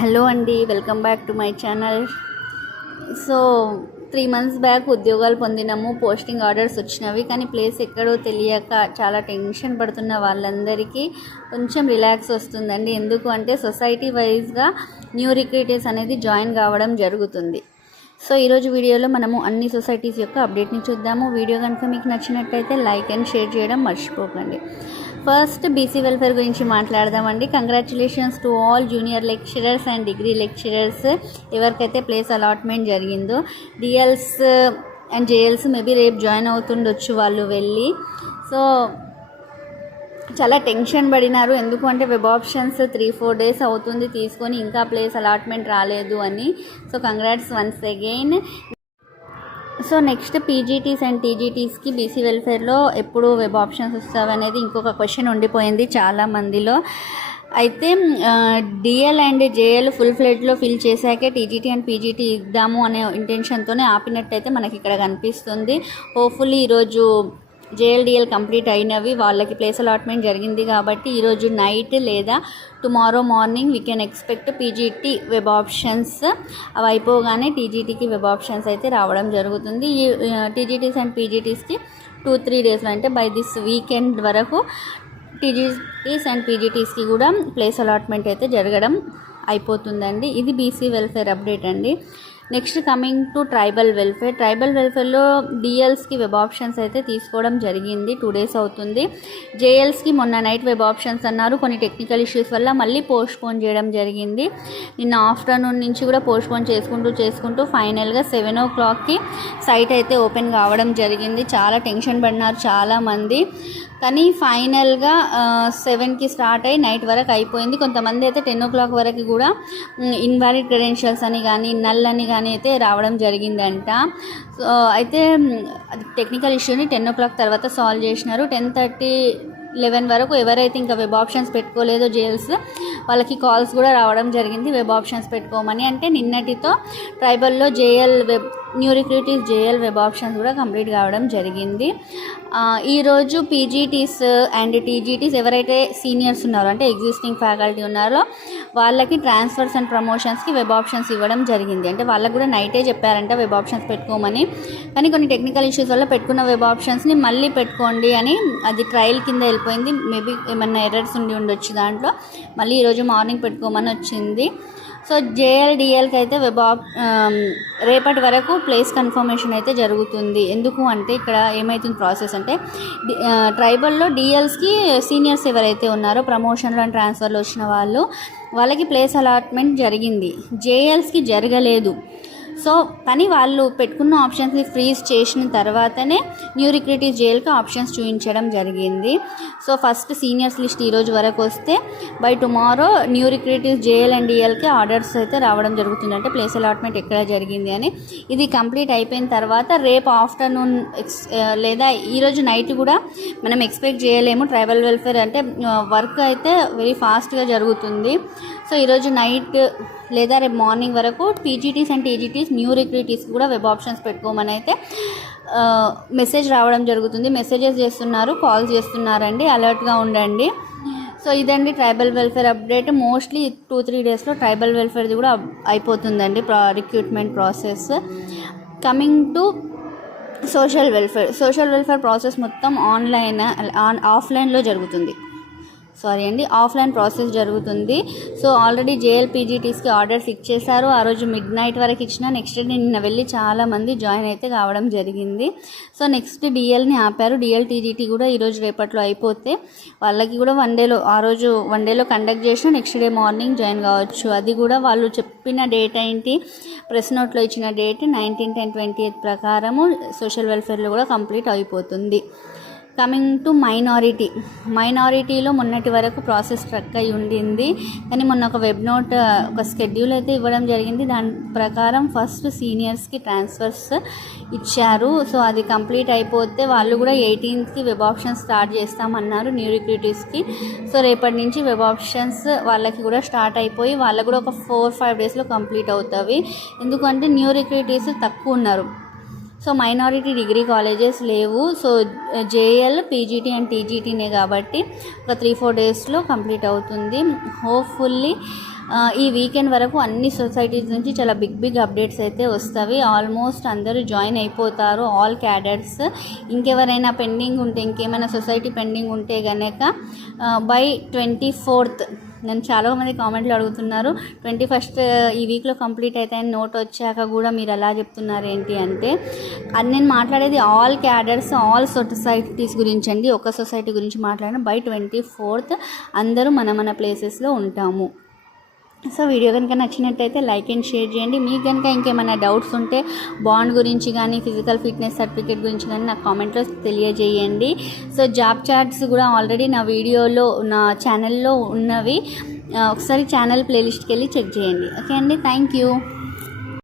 Hello అండి, welcome back to my channel. So 3 months back ఉద్యోగాలు పొందినాము, posting orders వచ్చినవి. కానీ ప్లేస్ ఎక్కడో తెలియక చాలా టెన్షన్ పడుతున్న వాళ్ళందరికీ కొంచెం రిలాక్స్ వస్తుందండి. ఎందుకు అంటే సొసైటీ వైజ్గా న్యూ రిక్రూటర్స్ అనేది జాయిన్ కావడం జరుగుతుంది. సో ఈరోజు వీడియోలో మనము అన్ని సొసైటీస్ యొక్క అప్డేట్ని చూద్దాము. వీడియో కనుక మీకు నచ్చినట్టయితే లైక్ అండ్ షేర్ చేయడం మర్చిపోకండి. ఫస్ట్ బీసీ వెల్ఫేర్ గురించి మాట్లాడదామండి. Congratulations to all junior lecturers and degree lecturers ఎవరికైతే ప్లేస్ అలాట్మెంట్ జరిగిందో. డిఎల్స్ అండ్ జేఎల్స్ మేబీ రేపు జాయిన్ అవుతుండొచ్చు వాళ్ళు వెళ్ళి. సో చాలా టెన్షన్ పడినారు, ఎందుకు అంటే వెబ్ ఆప్షన్స్ 3-4 days అవుతుంది తీసుకొని, ఇంకా ప్లేస్ అలాట్మెంట్ రాలేదు అని. So congrats once again. So next PGTs and టీజీటీస్కి బీసీ వెల్ఫేర్లో ఎప్పుడు వెబ్ ఆప్షన్స్ వస్తావు అనేది ఇంకొక క్వశ్చన్ ఉండిపోయింది చాలా మందిలో. అయితే డిఎల్ అండ్ జేఎల్ ఫుల్ ఫ్లెడ్లో ఫిల్ చేశాకే టీజీటీ అండ్ పీజీటీ ఇద్దాము అనే ఇంటెన్షన్తోనే ఆపినట్టయితే మనకి ఇక్కడ కనిపిస్తుంది. హోప్ఫుల్లీ ఈరోజు జేఎల్డిఎల్ కంప్లీట్ అయినవి వాళ్ళకి ప్లేస్ అలాట్మెంట్ జరిగింది కాబట్టి ఈరోజు నైట్ లేదా tomorrow morning we can expect PGT web options. అవి అయిపోగానే టీజీటీకి వెబ్ ఆప్షన్స్ అయితే రావడం జరుగుతుంది. ఈ టీజీటీస్ అండ్ పీజీటీస్కి 2-3 days అంటే బై దిస్ వీకెండ్ వరకు టీజీటీస్ అండ్ పీజీటీస్కి కూడా ప్లేస్ అలాట్మెంట్ అయితే జరగడం అయిపోతుందండి. ఇది బీసీ వెల్ఫేర్ అప్డేట్ అండి. Next coming to tribal welfare. Tribal వెల్ఫేర్లో డిఎల్స్కి వెబ్ ఆప్షన్స్ అయితే తీసుకోవడం జరిగింది, 2 days అవుతుంది. జేఎల్స్కి మొన్న నైట్ వెబ్ ఆప్షన్స్ అన్నారు, కొన్ని టెక్నికల్ ఇష్యూస్ వల్ల మళ్ళీ పోస్ట్పోన్ చేయడం జరిగింది. నిన్న ఆఫ్టర్నూన్ నుంచి కూడా పోస్ట్పోన్ చేసుకుంటూ ఫైనల్గా 7 o'clockకి సైట్ అయితే ఓపెన్ కావడం జరిగింది. చాలా టెన్షన్ పడినారు చాలామంది, కానీ ఫైనల్గా 7కి స్టార్ట్ అయ్యి నైట్ వరకు అయిపోయింది. కొంతమంది అయితే 10 o'clock వరకు కూడా ఇన్వాలిడ్ క్రెడెన్షియల్స్ అని కానీ నల్ అని కానీ అయితే రావడం జరిగిందంట. సో అయితే అది టెక్నికల్ ఇష్యూని 10 o'clock తర్వాత సాల్వ్ చేసినారు. 10:30-11 వరకు ఎవరైతే ఇంకా వెబ్ ఆప్షన్స్ పెట్టుకోలేదో జేఎల్స్ వాళ్ళకి కాల్స్ కూడా రావడం జరిగింది వెబ్ ఆప్షన్స్ పెట్టుకోమని. అంటే నిన్నటితో ట్రైబల్లో JL web new recruitees JL web options కూడా కంప్లీట్ కావడం జరిగింది. ఈరోజు పీజీటీస్ అండ్ టీజీటీస్ ఎవరైతే సీనియర్స్ ఉన్నారో అంటే ఎగ్జిస్టింగ్ ఫ్యాకల్టీ ఉన్నారో వాళ్ళకి ట్రాన్స్ఫర్స్ అండ్ ప్రమోషన్స్కి వెబ్ ఆప్షన్స్ ఇవ్వడం జరిగింది. అంటే వాళ్ళకు కూడా నైటే చెప్పారంట వెబ్ ఆప్షన్స్ పెట్టుకోమని, కానీ కొన్ని టెక్నికల్ ఇష్యూస్ వల్ల పెట్టుకున్న వెబ్ ఆప్షన్స్ని మళ్ళీ పెట్టుకోండి అని అది ట్రయల్ కింద వెళ్ళిపోయింది. మేబీ ఏమన్నా ఎర్రర్స్ ఉండొచ్చు దాంట్లో, మళ్ళీ ఈరోజు మార్నింగ్ పెట్టుకోమని వచ్చింది. సో జేఎల్డిఎల్కి అయితే రేపటి వరకు ప్లేస్ కన్ఫర్మేషన్ అయితే జరుగుతుంది. ఎందుకు అంటే ఇక్కడ ఏమవుతుంది ప్రాసెస్ అంటే ట్రైబల్లో డిఎల్స్కి సీనియర్స్ ఎవరైతే ఉన్నారో ప్రమోషన్లు అండ్ ట్రాన్స్ఫర్లు వచ్చిన వాళ్ళకి ప్లేస్ అలాట్మెంట్ జరిగింది, జేఎల్స్కి జరగలేదు. సో కానీ వాళ్ళు పెట్టుకున్న ఆప్షన్స్ని ఫ్రీజ్ చేసిన తర్వాతనే న్యూ రిక్రూటీస్ జేఎల్కి ఆప్షన్స్ చూపించడం జరిగింది. సో ఫస్ట్ సీనియర్స్ లిస్ట్ ఈరోజు వరకు వస్తే by tomorrow new recruitees JL and డిఎల్కి ఆర్డర్స్ అయితే రావడం జరుగుతుంది, అంటే ప్లేస్ అలాట్మెంట్ ఎక్కడ జరిగింది అని. ఇది కంప్లీట్ అయిపోయిన తర్వాత రేపు ఆఫ్టర్నూన్ లేదా ఈరోజు నైట్ కూడా మనం ఎక్స్పెక్ట్ చేయలేము. ట్రైబల్ వెల్ఫేర్ అంటే వర్క్ అయితే వెరీ ఫాస్ట్గా జరుగుతుంది. సో ఈరోజు నైట్ లేదా రేపు మార్నింగ్ వరకు పీజీటీస్ అండ్ టీజీటీస్ న్యూ రిక్రూటీస్కి కూడా వెబ్ ఆప్షన్స్ పెట్టుకోమని అయితే మెసేజ్ రావడం జరుగుతుంది. మెసేజెస్ చేస్తున్నారు, కాల్స్ చేస్తున్నారండి, అలర్ట్గా ఉండండి. సో ఇదండి ట్రైబల్ వెల్ఫేర్ అప్డేట్. మోస్ట్లీ 2-3 daysలో ట్రైబల్ వెల్ఫేర్ది కూడా అయిపోతుందండి recruitment process. Coming to social welfare process మొత్తం ఆఫ్లైన్లో జరుగుతుంది. ఆఫ్లైన్ ప్రాసెస్ జరుగుతుంది. సో ఆల్రెడీ జేఎల్పీజీటీస్కి ఆర్డర్స్ ఇచ్చేసారు, ఆ రోజు midnight వరకు ఇచ్చిన. నెక్స్ట్ డే నిన్న వెళ్ళి చాలామంది జాయిన్ అయితే కావడం జరిగింది. సో నెక్స్ట్ డిఎల్ని ఆపారు. డిఎల్ టీజీటీ కూడా ఈరోజు రేపట్లో అయిపోతే వాళ్ళకి కూడా వన్ డేలో కండక్ట్ చేసిన నెక్స్ట్ డే మార్నింగ్ జాయిన్ కావచ్చు. అది కూడా వాళ్ళు చెప్పిన డేట్ ఏంటి, ప్రెస్ నోట్లో ఇచ్చిన డేట్ 19th and 20th ప్రకారము సోషల్ వెల్ఫేర్లో కూడా కంప్లీట్ అయిపోతుంది. కమింగ్ టు మైనారిటీలో మొన్నటి వరకు ప్రాసెస్ ట్రక్ అయి ఉండింది, కానీ మొన్న ఒక వెబ్ నోట్ ఒక స్కెడ్యూల్ అయితే ఇవ్వడం జరిగింది. దాని ప్రకారం ఫస్ట్ సీనియర్స్కి ట్రాన్స్ఫర్స్ ఇచ్చారు. సో అది కంప్లీట్ అయిపోతే వాళ్ళు కూడా 18th వెబ్ ఆప్షన్స్ స్టార్ట్ చేస్తామన్నారు న్యూ రిక్రూటీస్కి. సో రేపటి నుంచి వెబ్ ఆప్షన్స్ వాళ్ళకి కూడా స్టార్ట్ అయిపోయి వాళ్ళకు కూడా ఒక 4-5 daysలో కంప్లీట్ అవుతాయి. ఎందుకంటే న్యూ రిక్రూటీస్ తక్కువ ఉన్నారు. సో మైనారిటీ డిగ్రీ కాలేజెస్ లేవు. సో జేఎల్ పీజీటీ అండ్ టీజీటీనే కాబట్టి ఒక 3-4 daysలో కంప్లీట్ అవుతుంది. హోప్ఫుల్లీ ఈ వీకెండ్ వరకు అన్ని సొసైటీస్ నుంచి చాలా బిగ్ అప్డేట్స్ అయితే వస్తాయి. ఆల్మోస్ట్ అందరూ జాయిన్ అయిపోతారు, ఆల్ క్యాడర్స్. ఇంకెవరైనా పెండింగ్ ఉంటే, ఇంకేమైనా సొసైటీ పెండింగ్ ఉంటే కనుక బై 24th, నన్ను చాలామంది కామెంట్లు అడుగుతున్నారు 21st ఈ వీక్లో కంప్లీట్ అవుతాయని నోట్ వచ్చాక కూడా మీరు అలా చెప్తున్నారు ఏంటి అంటే, అది నేను మాట్లాడేది ఆల్ క్యాడర్స్, ఆల్ సొసైటీస్ గురించి అండి. ఒక సొసైటీ గురించి మాట్లాడిన బై 24th అందరూ మన ప్లేసెస్లో ఉంటాము. సో వీడియో కనుక నచ్చినట్టయితే లైక్ అండ్ షేర్ చేయండి. మీకు కనుక ఇంకేమైనా డౌట్స్ ఉంటే బాండ్ గురించి కానీ, ఫిజికల్ ఫిట్నెస్ సర్టిఫికేట్ గురించి కానీ నాకు కామెంట్లో తెలియజేయండి. సో జాబ్ చార్ట్స్ కూడా ఆల్రెడీ నా వీడియోలో, నా ఛానల్లో ఉన్నవి. ఒకసారి ఛానల్ ప్లేలిస్ట్కి వెళ్ళి చెక్ చేయండి. ఓకే అండి, థ్యాంక్ యూ.